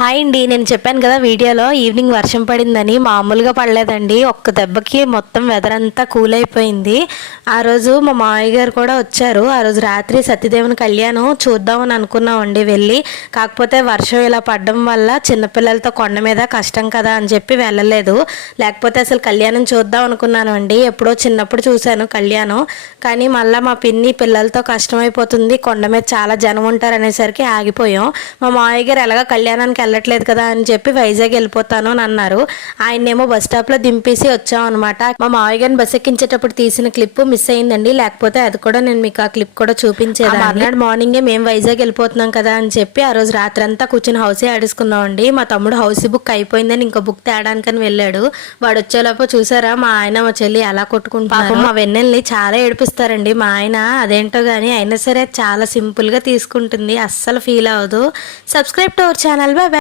Hi అండి. నేను చెప్పాను కదా వీడియోలో ఈవినింగ్ వర్షం పడిందని. మామూలుగా పడలేదండి, ఒక్క దెబ్బకి మొత్తం వెదర్ అంతా కూల్ అయిపోయింది. ఆ రోజు మా మామయ్య గారు కూడా వచ్చారు. ఆ రోజు రాత్రి సత్యదేవుని కళ్యాణం చూద్దామని అనుకున్నామండి వెళ్ళి. కాకపోతే వర్షం ఇలా పడడం వల్ల చిన్నపిల్లలతో కొండ మీద కష్టం కదా అని చెప్పి వెళ్ళలేదు. లేకపోతే అసలు కళ్యాణం చూద్దాం అనుకున్నాను అండి. ఎప్పుడో చిన్నప్పుడు చూశాను కళ్యాణం, కానీ మళ్ళీ మా పిన్ని పిల్లలతో కష్టమైపోతుంది, కొండ మీద చాలా జనం ఉంటారు అనేసరికి ఆగిపోయాం. మా మామయ్య గారు ఎలాగ కళ్యాణానికి వెళ్ళట్లేదు కదా అని చెప్పి వైజాగ్ వెళ్ళిపోతాను అని అన్నారు. ఆయన్నేమో బస్ స్టాప్లో దింపేసి వచ్చాం అనమాట. మా మామయ్య గారిని బస్ ఎక్కించేటప్పుడు తీసిన క్లిప్ మిస్ అయిందండి, లేకపోతే అది కూడా నేను మీకు ఆ క్లిప్ కూడా చూపించేదాన్ని. మర్నాడు మార్నింగే మేము వైజాగ్ వెళ్ళిపోతున్నాం కదా అని చెప్పి ఆ రోజు రాత్రి అంతా కూర్చొని హౌసే ఆడుకున్నాం అండి. మా తమ్ముడు హౌస్ బుక్ అయిపోయిందని ఇంకో బుక్ తేడానికని వెళ్ళాడు. వాడు వచ్చేలోపు చూసారా మా ఆయన మా చెల్లి ఎలా కొట్టుకుంటున్నారు. మా వెన్నెల్ని చాలా ఏడిపిస్తారండి మా ఆయన. అదేంటో కానీ అయినా సరే చాలా సింపుల్గా తీసుకుంటుంది, అస్సలు ఫీల్ అవ్వదు. Subscribe to our channel. Bye.